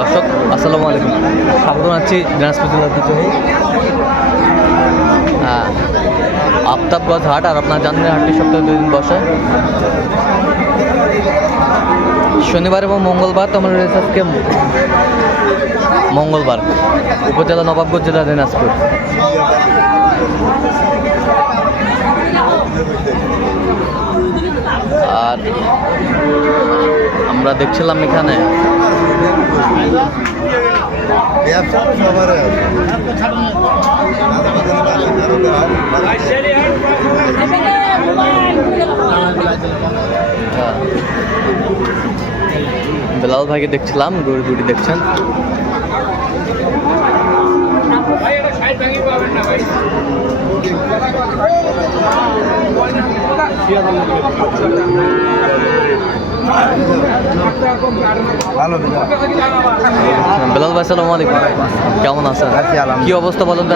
দর্শক আসসালামু আলাইকুম। স্বাগত জানাচ্ছি দিনাজপুর জেলার আহ, আফতাবগঞ্জ হাট আর আপনার জানেন হাটটি সপ্তাহে দুই দিন বসে। শনিবার এবং মঙ্গলবার তো আমরা রয়েছে আজকে মঙ্গলবার উপজেলা নবাবগঞ্জ জেলা দিনাজপুর। আর আমরা দেখছিলাম এখানে। বেলাল ভাইকে দেখছিলাম গরু দুটি দেখছেন। ভালো দিদা বেলাল ভাই সালাম আলাইকুম। কেমন আছেন। কি অবস্থা বলেন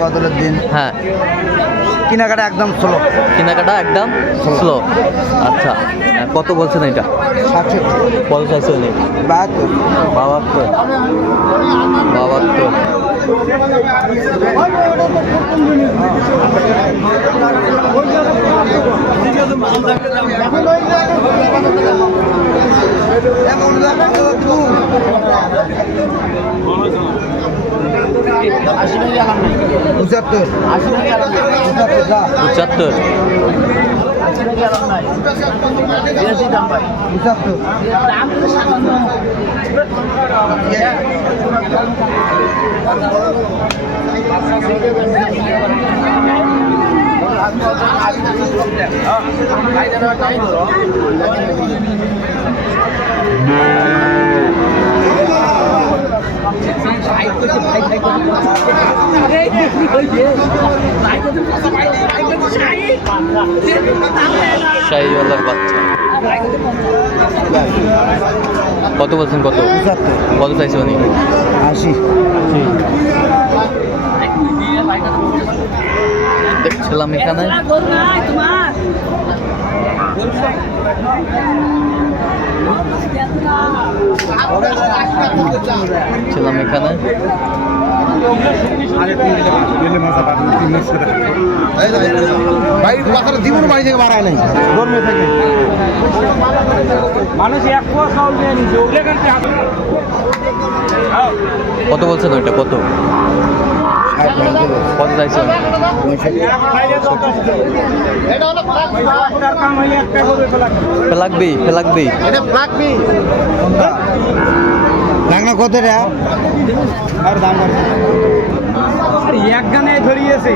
বাদলের দিন। হ্যাঁ। কেনাকাটা একদম স্লো কেনাকাটা একদম স্লো আচ্ছা আহ, কত বলছেন এটা? কত চাইছেন? বাহাত্তর। বাহাত্তর। বাহাত্তর। পঁচাত্তর। পঁচাত্তর পঁচাত্তর শাহিওয়ালার বাচ্চা। কত বলছেন কত? কত চাইছে উনি? আশি। দেখছিলাম এখানে। ছিলাম এখানে। ভাই কথাটা জীবন বাড়ি থেকে বাড়ায় নাই গরমে থেকে। মানুষ এক পোয়া চাউল নিয়ে নিছে ওগুলো এখান থেকে আসে। কত বলছেন ওইটা? কত? কত চাইছে উনি? আপনার কাম হইলে একটা করবে ফেলা ফেলাকবি ফেলাকবি লাগনা কত রে আর দাম এক গানে ধরিয়েছে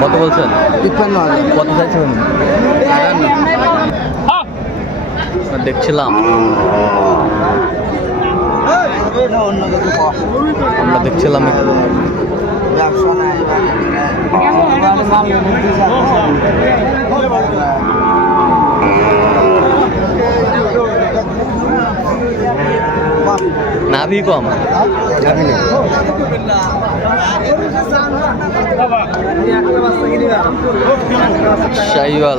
কত বলছেন? তিপ্পান্ন কত চাইছে উনি দেখছিলাম। কম আমরা দেখছিলাম। ব্যবসা নাই নাভি কম শাহিওয়াল।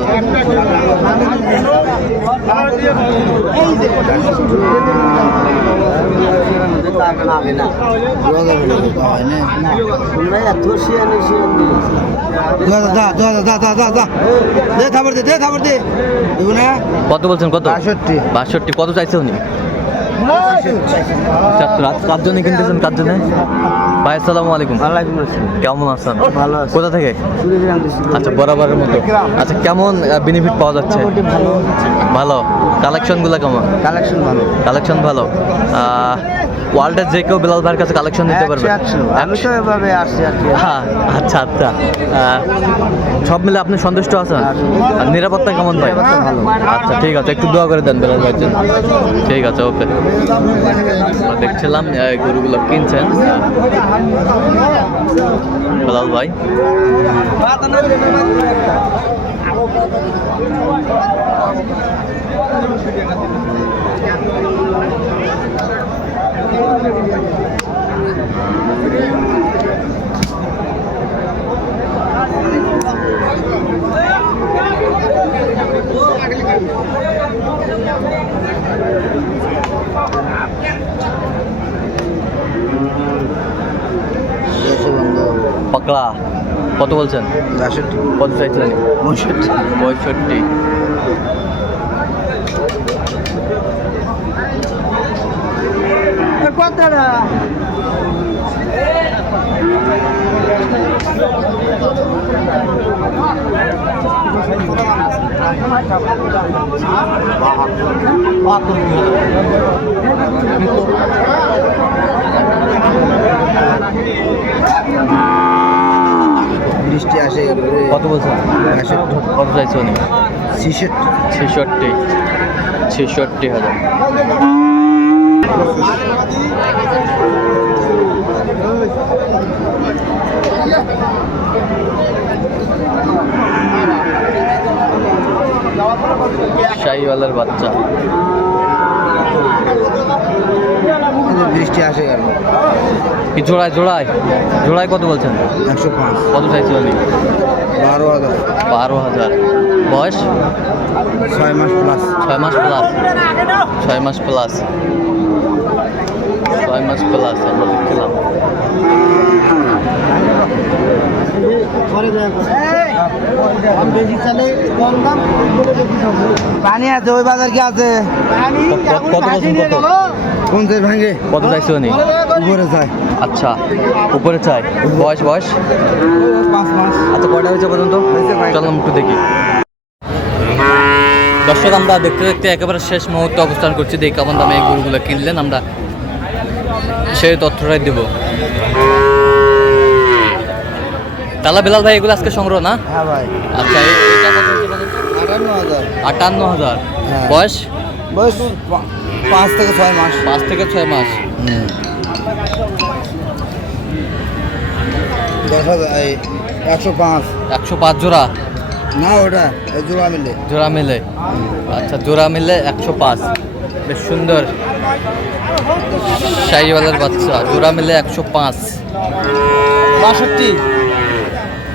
কত বলছেন কত? বাষট্টি। বাষট্টি। কত চাইছে উনি? কার জন্য কিনতেছেন কার জন্য ভাই আসসালামু আলাইকুম। কেমন আছেন? ভালো আছি। কোথা থেকে? আচ্ছা বরাবরের মতো। আচ্ছা কেমন বেনিফিট পাওয়া যাচ্ছে? ভালো। কালেকশনগুলো কেমন? কালেকশন ভালো। কালেকশন ভালো। ওয়ার্ল্ডের যে কেউ বিলাল ভাইয়ের কাছে কালেকশন দিতে পারবে? একশো, একশো। আমি তো এভাবে আসছি আর কি। হ্যাঁ, আচ্ছা আচ্ছা। সব মিলে আপনি সন্তুষ্ট আছেন? আর নিরাপত্তা কেমন ভাই? ভালো। আচ্ছা ঠিক আছে। একটু দোয়া করে দেন বেলাল ভাইয়ের জন্য। ঠিক আছে ওকে। দেখছিলাম গরুগুলো কিনছেন। হেলাল ভাই। পাকড়া কত বলছেন? বাষট্টি। কত চাইছিলেন পঁয়ষট্টি। পঁয়ষট্টি। আসে গেল রে কত বলছেন? কত চাইছে উনি? ছিষট্টি। ছেষট্টি। ছেষট্টি হাজার। শাহিওয়ালার বাচ্চা। বৃষ্টি আসে গেল কি। জোড়ায় জোড়ায়? জোড়ায় কত বলছেন? একশো পাঁচ। কত চাইছিল আপনি? বারো হাজার। বারো হাজার। বয়স? ছয় মাস প্লাস ছয় মাস প্লাস ছয় মাস প্লাস ছয় মাস প্লাস আমরা দেখছিলাম। পানি আছে ওই বাজার কি আছে? কত কোন যে ভাঙে? কত চাইছে উনি উপরে যায় আচ্ছা উপরে চাই। বয়স বয়স? আচ্ছা কয়টা হয়েছে পর্যন্ত? চললাম একটু দেখি। দর্শক আমরা দেখতে দেখতে একেবারে শেষ মুহূর্তে অবস্থান করছি। দেখি কেমন দামে এই গরুগুলো কিনলেন। আমরা সেই তথ্যটাই দেব। তাহলে বেলাল ভাই এগুলো আজকে সংগ্রহ না? হ্যাঁ ভাই। আচ্ছা এটা কত হয়েছে বলেন? আটান্ন হাজার। আটান্ন হাজার হ্যাঁ। বয়স? বয়স পাঁচ থেকে ছয় মাস। পাঁচ থেকে ছয় মাস। একশো পাঁচ। একশো পাঁচ জোড়া? না ওটা জোড়া মিলে। জোড়া মিলে? আচ্ছা জোড়া মিলে একশো পাঁচ। বেশ সুন্দর। শাহিওয়ালার বাচ্চা জোড়া মিলে একশো পাঁচ। বাষট্টি।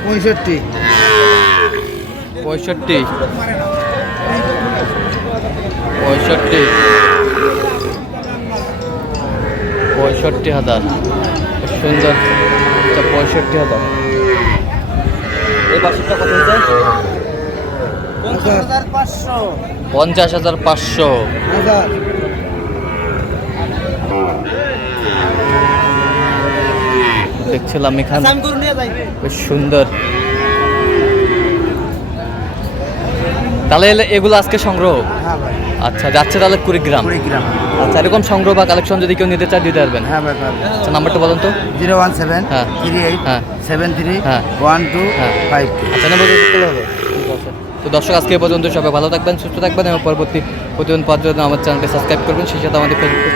পঁয়ষট্টি। পঁয়ষট্টি। পঁয়ষট্টি। পঁয়ষট্টি হাজার। সুন্দর। পঁয়ষট্টি হাজার। এই বাসুরটা কত হয়েছে? পঞ্চাশ হাজার পাঁচশো। হাজার। দেখছিলাম এখানে। বেশ সুন্দর। তাহলে এগুলো আজকে সংগ্রহ? হ্যাঁ আচ্ছা যাচ্ছে তাহলে কুড়িগ্রাম। আচ্ছা এরকম সংগ্রহ বা কালেকশন যদি কেউ নিতে চায় দিতে পারবেন? হ্যাঁ আচ্ছা নাম্বারটা বলুন তো। জিরো ওয়ান সেভেন হ্যাঁ। থ্রি এইট হ্যাঁ। সেভেন থ্রি হ্যাঁ। ওয়ান টু হ্যাঁ। ফাইভ আচ্ছা নাম্বার হবে। ঠিক আছে। তো দর্শক আজকে পর্যন্ত সবাই ভালো থাকবেন সুস্থ থাকবেন এবং পরবর্তী প্রতিদিন পাওয়ার জন্য আমার চ্যানেলটি সাবস্ক্রাইব করবেন। সেই সাথে আমাদের ফেসবুক